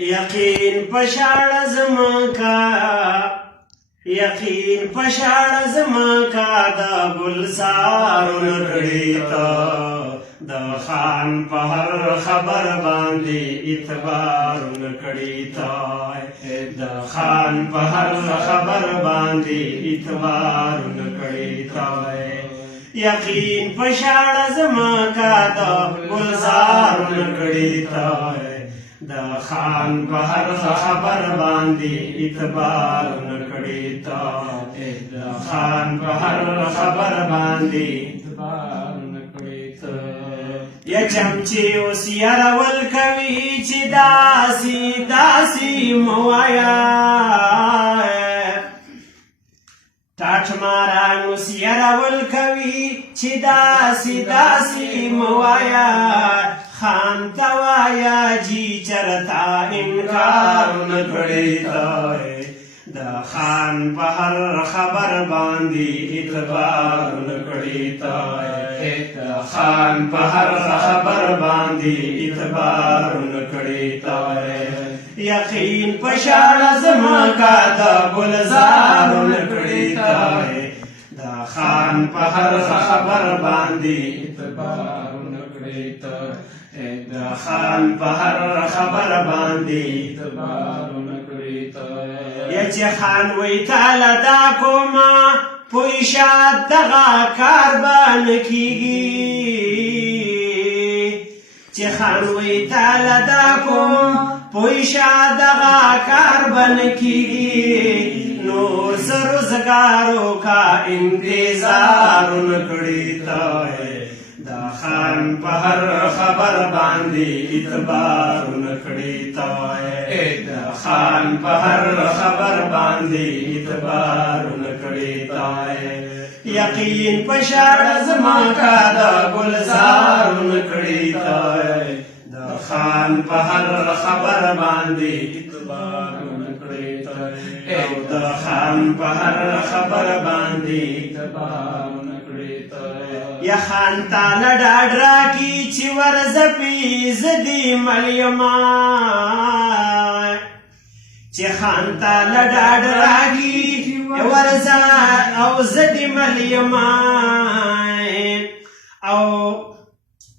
یقین پشاړه زما کا یقین پشاړه زما کا د ګلزارونه کړي تا د خان په هر خبر باندې اعتبارونه کړي تا د خان په هر خبر باندې اعتبارونه کړي تا یقین پشاړه زما کا د ګلزارونه کړي تا د خان په هر خبر باندې اعتبار نکړي تا د خان په هر خبر باندې اعتبار نکړي تا یا چمچي اوس یارول کوي چې داسي داسي موایا ټاټ ماران اوس یارول کوي چې داسي داسي موایا خان توایا جی چرتا انکار نکړی تا د خان په هر خبر باندې اعتبار نکړی تا د خان په هر خبر باندې اعتبار نکړی تا یقین پشاړه زما کا د ګلزار نکړی تا د خان په هر خبر باندې اعتبار نکړی تا د خان په هر خبر باندې اعتبار نکړي تا یا چې خان وی تعالی دا کومه پوی شاد دغه کار باندې کیږي چې خان وی تعالی دا کوم پوی شاد دغه کار باندې کیږي نور سروزګارو کا انتظار نکړي تا د خان په هر خبر باندې اعتبار نکړي تا د خان په هر خبر باندې اعتبار نکړي تا یقین پشاړه زما کا د ګلزار نکړي تا د خان په هر خبر باندې اعتبار نکړي تا د خان په هر خبر باندې اعتبار یا خان تاله ډاډ راکي چې ورځپي زدي ملیما چې خان تاله ډاډ راکي ورځه او زدي ملیما او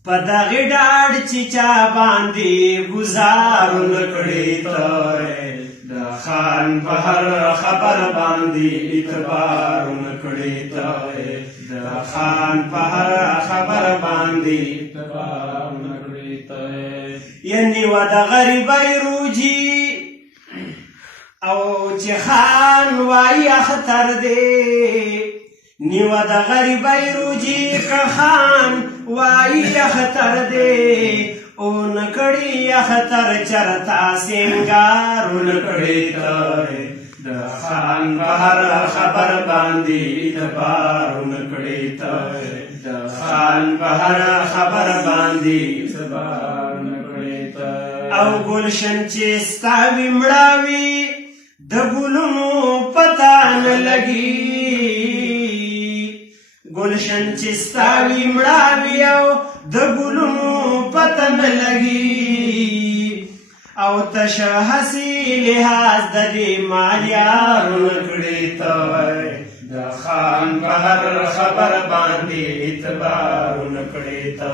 په دغه ډاډ چې چا باندې گزار نکړي تا د خان په هر خبر باندې اعتبار نکړي تا د خان په هر خبر باندې اعتبار نکړي تا یعنی و د غریبۍ روجي او چې خان وای اختر دی نیو د غریبۍ روجي که خان وای اختر دی او نکړي اختر چرتا سنگار نکړي تا د خان په هر خبر باندې اعتبار نکړي تا د خان په هر خبر باندې اعتبار نکړي تا او ګلشن چې ستا وي مړاوي د ګلونو پتا نه لګي ګلشن چې ستا وي مړاوي او د ګلونو پتا نه لګي او تشه هسي لحاظ د دې مالیار نکړي تا د خان په هر خبر باندې اعتبار نکړي تا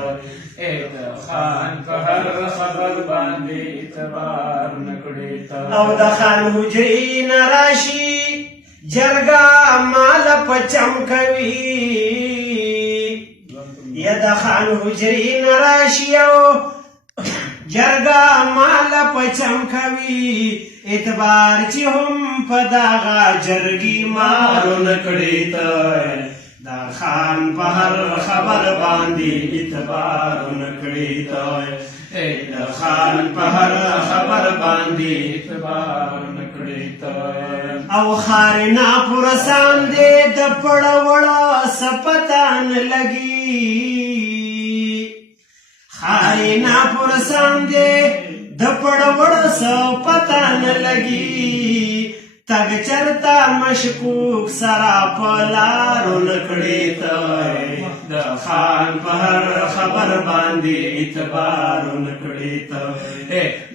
د خان په هر خبر باندې اعتبار نکړي تا او د خان حجرې نه راشي جرګه مال پچم کوي یا د خان حجرې نه راشي او جرګه مال پچم کوي اعتبار چې هم په دغه جرګې مالو نکړي تا د خان په هر خبر باندې اعتبار نکړي تا د خان په هر خبر باندې اعتبار نکړي تا او خارنا پرسان دې د پړوړه سپتان لګي خارینا پرسان دے د پړوړ سو پتا نه لګي تګ چرته مشکوک سره په لارو نکړې ته د خان په هر خبر باندې اعتبار نکړې ته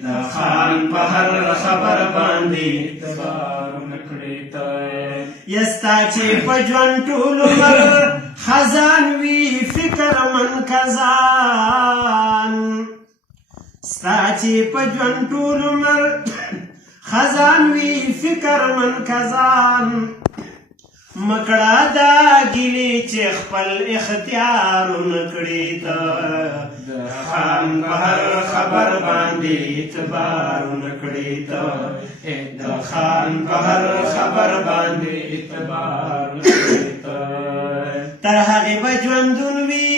د خان په هر خبر باندې اعتبار نکړې ته یستا چې په ژوند ټول عمر خزان وي فکر من کزان ستا چې په ژوند ټول عمر خزان وی فکر من کزان مکړه دا ګیلې چې خپل اختیار نکړې ته د خان په هر خبر باندې اعتبار نکړې ته د خان په هر خبر باندې اعتبار نکړې ته تر هغې به ژوندون وي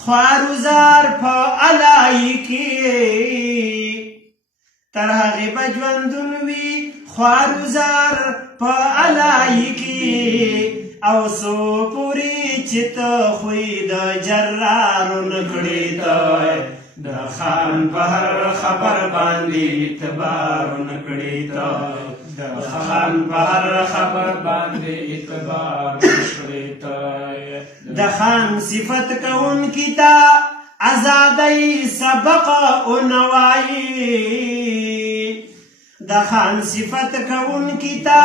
خوارزار په الای کې تر هغې به ژوندون وي خوارزار په الای کې او څو پورې چې ته خوی د جرارو نکړې ته د خان په هر خبر باندې اعتبار نکړې ته د خان په هر خبر باندې اعتبار نکړې ته د خان صفت کوونکي ته آزادۍ سبق ونوایي د خان صفت کوونکي ته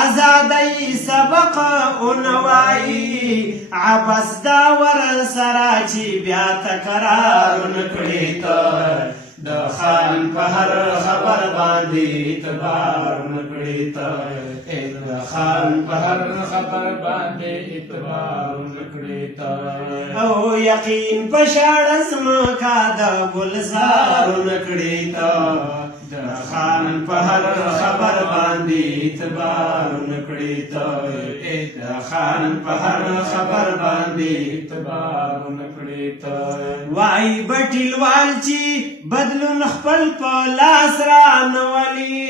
آزادۍ سبق ونوایي عبس دا ور سره چې بیا تکرار نکړې ته د خان په هر خبر باندې اعتبار نکړې ته د خان په هر خبر باندې اعتبار نکړې ته او یقین په شاړه ځمکه د ګلزار نکړې ته د خان په هر خبر باندې اعتبار نکړې ته د خان په هر خبر باندې اعتبار نکړې ته وای بټیلوال چې بدلون خپل په لاس رانولي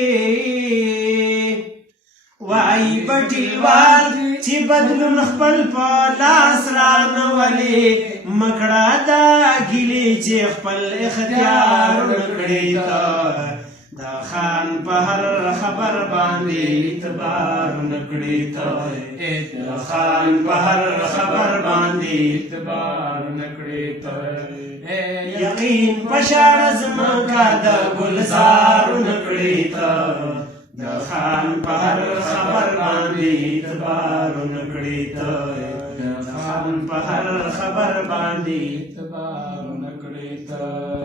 وای بټیلوال چې بدلون خپل په لاس رانولي مکړه دا ګیلې چې خپل اختیار نکړې ته د خان په هر خبر باندې اعتبار نکړې ته د خان په هر خبر باندې اعتبار نکړې ته یقین په شاړه ځمکه د ګلزار نکړې ته د خان په هر خبر باندې اعتبار نکړې ته د خان په هر خبر باندې اعتبار نکړې ته